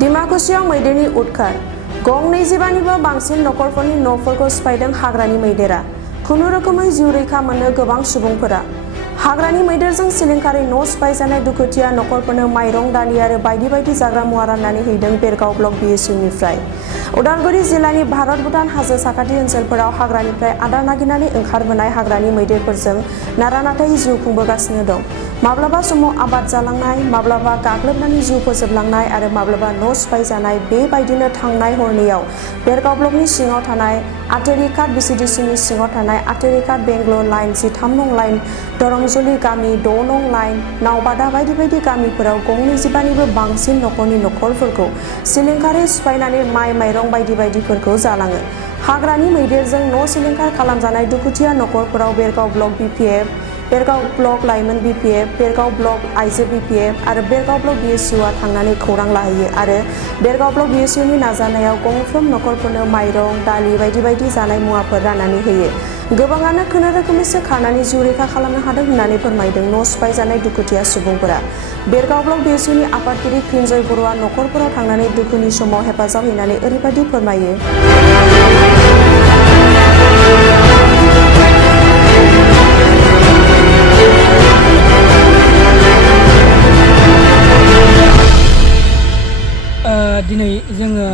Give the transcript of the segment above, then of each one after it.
डिमाकुसियाव मैदेरनि उदखार गं 25निबो बांसिन नखरफोरनि न'फोरखौ सिफायदों हाग्रानि मैदेरा खुनुरोखोमै जिउ रैखा मोननो गोबां सुबुंफोरा हाग्रानि मैदेरजों सिलिंखारै न' सिफायजानाय दुखुथिया नखरफोरनो माइरं दालि आरो बायदि बायदि जाग्रा मुवा राननानै हैदों बेरगाव ब्लक बिएसइउनिफ्राय उदालगुरि जिल्लानि भारत भुटान हाजो साखाथि ओनसोलफोराव हाग्रानिफ्राय आदार नागिरनानै ओंखारबोनाय हाग्रानि मैदेरफोरजों नारा नाथायै जिउ खुंबोगासिनो दं। माब्लाबा समाव आबाद जालांनाय, माब्लाबा गाग्लोबनानै जिउ फोजोबलांनाय आरो माब्लाबा न' सिफायजानाय बेबायदिनो थांनाय हरनैयाव बेरगाव ब्लकनि सिङाव थानाय आटेरिकाट बिसिडिसिनि सिङाव थानाय आटेरिकाट बेंगलर लाइन 13 नं लाइन दरंजुलि गामि 6 नं लाइन नावबादा बायदि बायदि गामिफोराव गं 25निबो बांसिन नखरनि नखरफोरखौ सिलिंखारै सिफायनानै माइ माइरं बायदि बायदिफोरखौ जालाङो। हाग्रानि मैदेरजों न' सिलिंखार खालामजानाय दुखुथिया नखरफोराव Bergaon block BPF, Bergaon block लाइमोन बिपिएफ, बेरगाव ब्लक आइजो बिपिएफ आरो बेरगाव ब्लक बिएसइउआ थांनानै खौरां लाहैयो आरो बेरगाव ब्लक बिएसइउनि नाजानायाव गंफ्रोम नखरफोरनो माइरं, दालि बायदि बायदि जानाय मुवाफोर राननानै होयो। गोबाङानो खुनुरोखोमैसो खारनानै जिउ रैखा खालामनो हादों होननानै फोरमायदों न' सिफायजानाय दुखुथिया सुबुंफोरा। बेरगाव ब्लक बिएसइउनि आफादगिरि क्रिन्जय बर'आ नखरफोराव थांनानै दुखुनि समाव हेफाजाब हैनानै ओरैबायदि फोरमायो। दिनै जोङो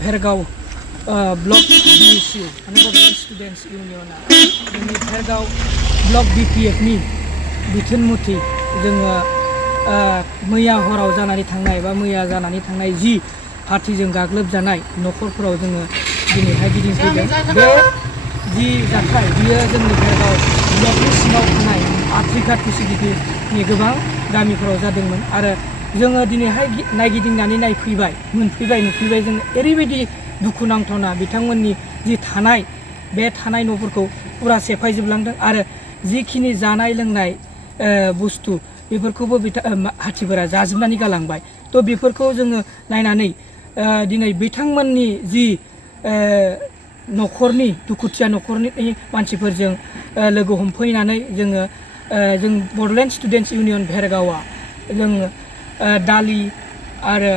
भेरगाव ब्लक बिएसइउ बड'लेण्ड स्टुडेन्टस इउनियना जोंनि भेरगाव ब्लक बिपिएफनि बिथोन मथै जोङो मैया हराव जानानै थांनाय बा मैया जानानै थांनाय जि पार्टिजों गाग्लोबजानाय नखरफोराव जोङो दिनैहाय गिदिंफैदों। बे जि जाथाय बियो जोंनि भेरगाव ब्लकनि सिङाव थानाय आट्रिघाट बिसिडिनि गोबां गामिफोराव जादोंमोन आरो जोङो दिनैहाय नायगिदिंनानै नुफैबाय जों ओरैबायदि दुखु नांथावना बिथांमोननि जि थानाय बे थानाय न'फोरखौ फुरा सेफायजोबलांदों आरो जिखिनि जानाय लोंनाय बुस्थु बेफोरखौबो हाथिफोरा जाजोबनानै गालांबाय। थ' बेफोरखौ जोङो नायनानै दिनै बिथांमोननि जि नखरनि दुखुथिया नखरनि मानसिफोरजों लोगो हमफैनानै जों बड'लेण्ड स्टुडेन्टस इउनियन भेरगावआ जों दालि आरो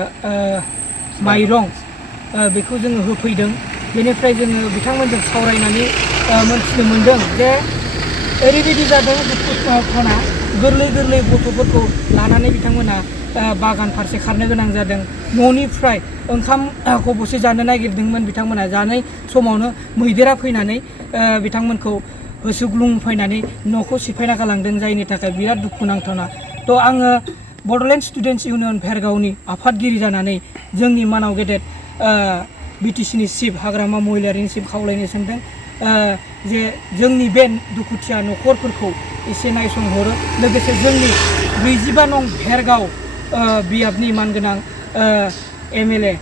माइरं बेखौ जोङो होफैदों। बेनिफ्राय जोङो बिथांमोनजों सावरायनानै मोनथिनो मोनदों जे ओरैबायदि जादों दुखुनांथावना गोरलै गोरलै गथ'फोरखौ लानानै बिथांमोना बागान फारसे खारनो गोनां जादों। न'निफ्राय ओंखाम खबसे जानो नागिरदोंमोन बिथांमोना, जानाय समावनो मैदेरा फैनानै बिथांमोनखौ होसोग्लुंफैनानै न'खौ सिफायना गालांदों, जायनि थाखाय बिराद दुखुनांथावना। थ' आङो बड'लेण्ड स्टुडेन्टस इउनियन भेरगावनि आफादगिरि जानानै जोंनि मानाव गेदेर बिटिसिनि चिफ हाग्रामा महिलारिनि चिफ खावलायनो सानदों जे जोंनि बे दुखुथिया नखरफोरखौ एसे नायसंहरो। लोगोसे जोंनि 45 नं भेरगाव बियाबनि मानगोनां एमएलए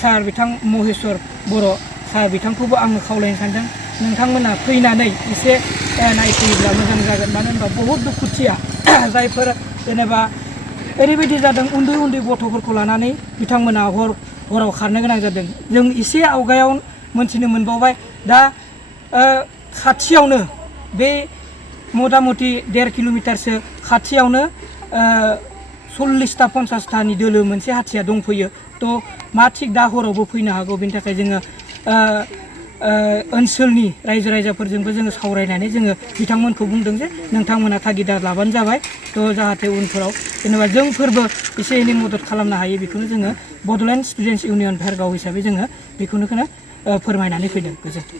सार बिथां महेश्वर बर' सार बिथांखौबो आङो खावलायनो सानदों नोंथांमोना फैनानै एसे नायफैयोब्ला मोजां जागोन। मानो होनबा बहुद दुखुथिया जायफोर जेनेबा ओरैबायदि जादों उन्दै उन्दै गथ'फोरखौ लानानै बिथांमोना हराव खारनो गोनां जादों। जों एसे आवगायाव मोनथिनो मोनबावबाय दा खाथियावनो बे मथा मथि 1.5 किल'मिटारसो खाथियावनो 40टा 50टानि दोलो मोनसे हाथिया दंफैयो। थ' मा थिग दा हरावबो फैनो हागौ। बेनि थाखाय जोङो ओनसोलनि रायजो राजाफोरजोंबो जोङो सावरायनानै जोङो बिथांमोनखौ बुंदों जे नोंथांमोना थागिदा लाबानो जाबाय। थ' जाहाथे उनफोराव जेनेबा जोंफोरबो एसे एनै मदद खालामनो हायो बेखौनो जोङो बड'लेण्ड स्टुडेन्टस इउनियन भेरगाव हिसाबै जोङो बेखौनो फोरमायनानै फैदों। गोजोन्थों।